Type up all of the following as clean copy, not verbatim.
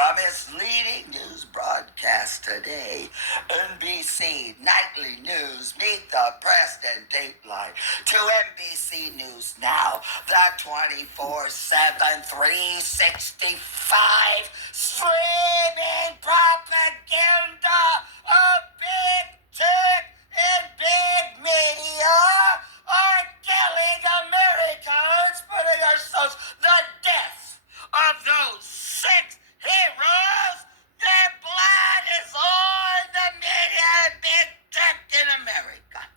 From its leading news broadcast today, NBC Nightly News, Meet the President Dateline, to NBC News Now, the 24/7, 365 streaming propaganda of big tech and big media are killing Americans, putting ourselves the death of those 6 heroes. Their blood is on the media and big tech in America.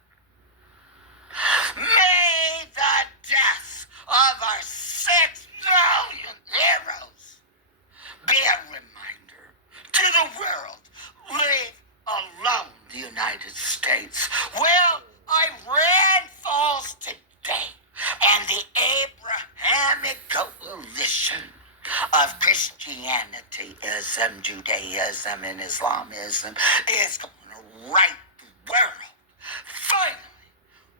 May the death of our 6 million heroes be a reminder to the world. Leave alone the United States. Well, Iran falls today, and the Abrahamic coalition of Christianity, Judaism, and Islamism is going to right the world. Finally,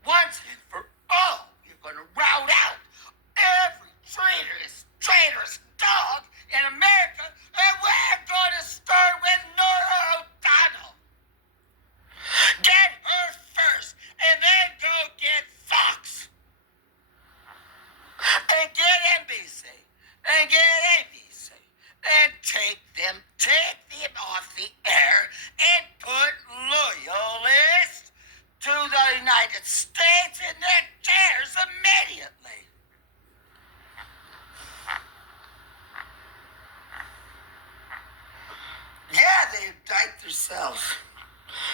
once and for all, you're going to rout out every traitorous dog in America, and we're going to start with Nora O'Donnell. Get her first, and then go get Fox, and get NBC, and get ABC, and take them off the air and put loyalists to the United States in their chairs immediately. Yeah, they indict themselves,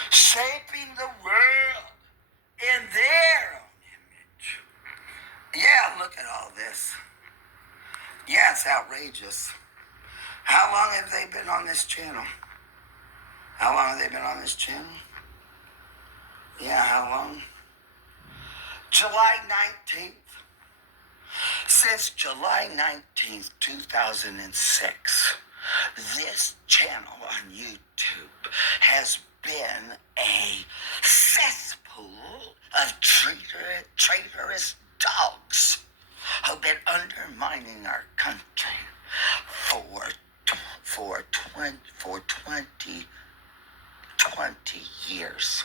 shaping the world in their own image. Yeah, look at all this. Yeah, it's outrageous. How long have they been on this channel? Yeah, how long? July 19th. Since July 19th, 2006, this channel on YouTube has been a cesspool of traitorous dogs who've been undermining our country for 20 years.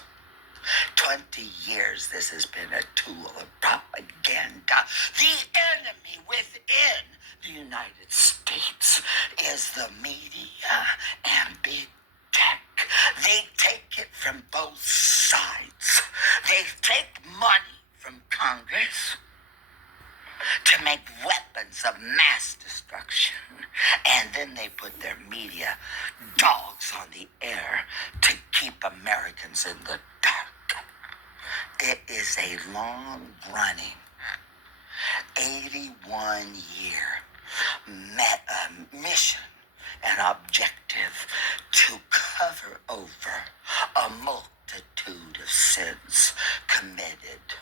20 years this has been a tool of propaganda. The enemy within the United States is the media and big tech. They take it from both sides. They take money from Congress to make weapons of mass destruction, and then they put their media dogs on the air to keep Americans in the dark. It is a long-running, 81-year mission and objective to cover over a multitude of sins committed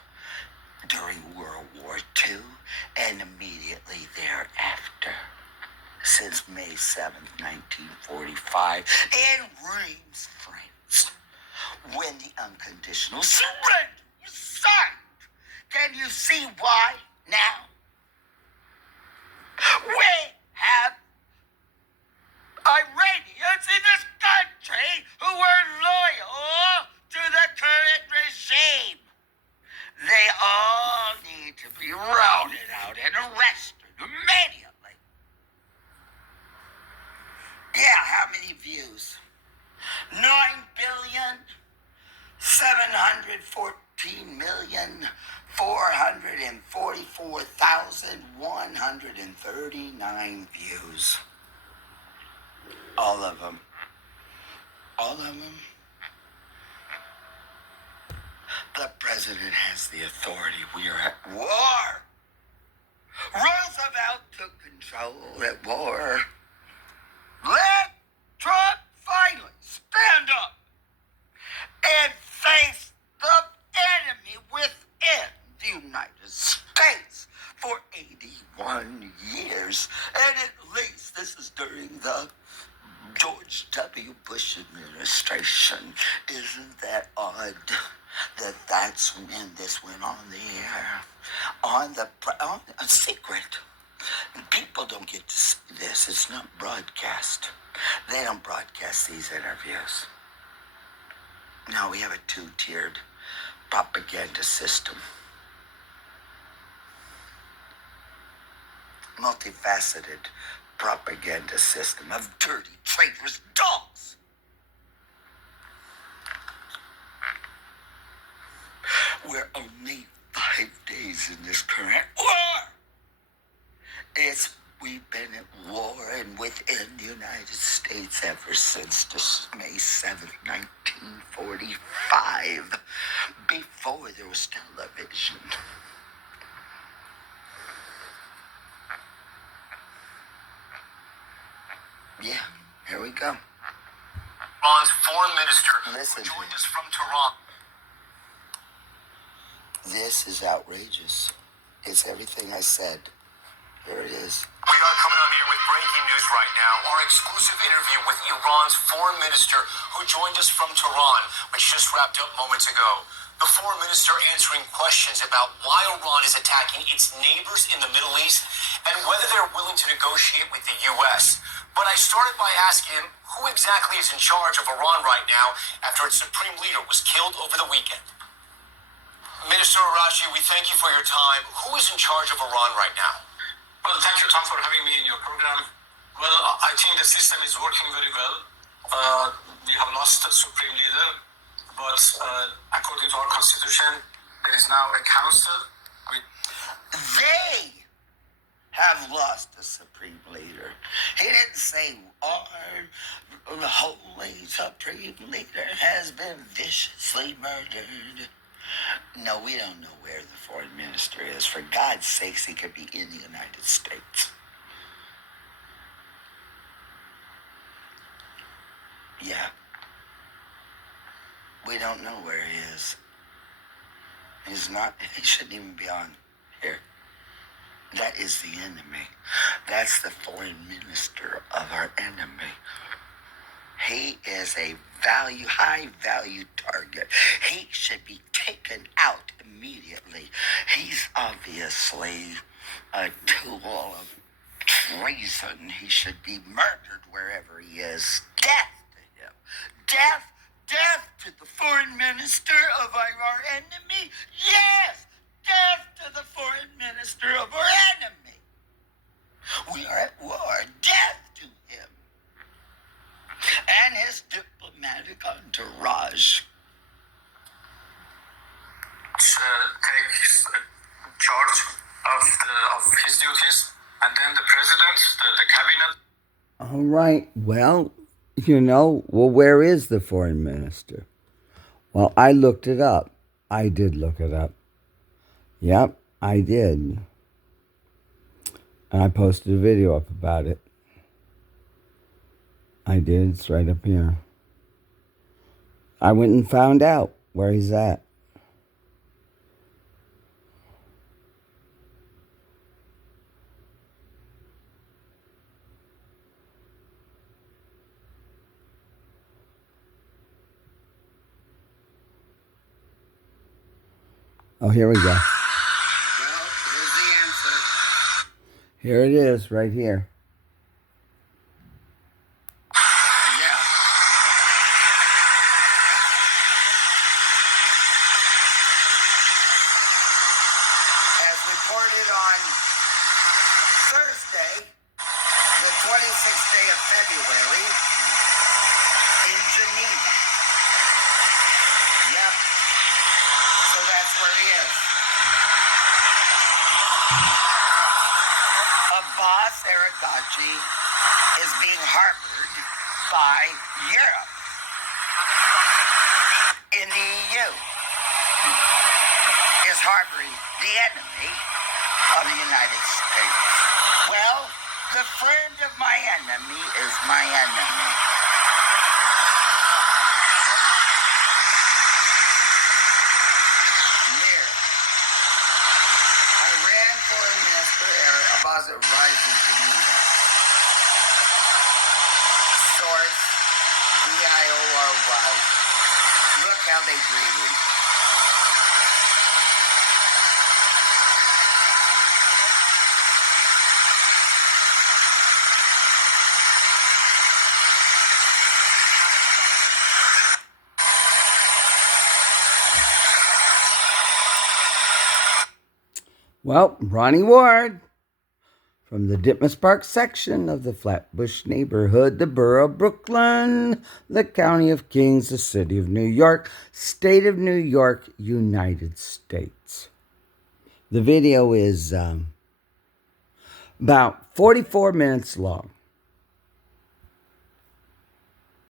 during World War II and immediately thereafter, since May 7th, 1945, in Reims, France, when the unconditional surrender was signed. Can you see why now? We have Iranians in this country who are loyal to the current regime. They all need to be routed out and arrested immediately. Yeah, how many views? 9,714,444,139 views. All of them. The president has the authority. We are at war. Roosevelt took control at war. Let Trump finally stand up and face the enemy within the United States for 81 years. And at least this is during the George W. Bush administration. Isn't that odd that that's when this went on the air? On secret. People don't get to see this. It's not broadcast. They don't broadcast these interviews. No, we have a two-tiered propaganda system. Multifaceted propaganda system of dirty, traitorous dogs. We're only 5 days in this current war. We've been at war and within the United States ever since May 7th, 1945, before there was television. Yeah, here we go. Iran's foreign minister Listen, joined us from Tehran. This is outrageous. It's everything I said. Here it is. We are coming on here with breaking news right now. Our exclusive interview with Iran's foreign minister who joined us from Tehran, which just wrapped up moments ago. The foreign minister answering questions about why Iran is attacking its neighbors in the Middle East and whether they're willing to negotiate with the U.S. But I started by asking him who exactly is in charge of Iran right now after its supreme leader was killed over the weekend. Minister Arashi, we thank you for your time. Who is in charge of Iran right now? Well, thank you, Tom, for having me in your program. Well, I think the system is working very well. We have lost the supreme leader, but according to our constitution, there is now a council. They have lost the supreme leader. He didn't say our holy supreme leader has been viciously murdered. No, we don't know where the foreign minister is. For God's sakes, he could be in the United States. Yeah. We don't know where he is. He shouldn't even be on here. That is the enemy. That's the foreign minister of our enemy. He is a high value target. He should be taken out immediately. He's obviously a tool of treason. He should be murdered wherever he is. Death to him. Death to the foreign minister of our enemy. Yes, death to the foreign minister of our enemy. We are at war. Death to him and his diplomatic entourage. Takes charge of his duties, and then the president, the cabinet. All right. Well, where is the foreign minister? Well, I looked it up. I did look it up. Yep, I did. And I posted a video up about it. I did. It's right up here. I went and found out where he's at. Oh, here we go. Well, here's the answer. Here it is, right here. Yeah. As reported on Thursday, the 26th day of February, in Geneva. Yep. So that's where he is. Abbas Aragachi is being harbored by Europe in the EU. Is harboring the enemy of the United States. Well, the friend of my enemy is my enemy. Iran Foreign Minister Abbas arrives in Geneva. Source, BIORY. Look how they greet him. Well, Ronnie-Ward from the Ditmas Park section of the Flatbush neighborhood, the borough of Brooklyn, the county of Kings, the city of New York, state of New York, United States. The video is about 44 minutes long.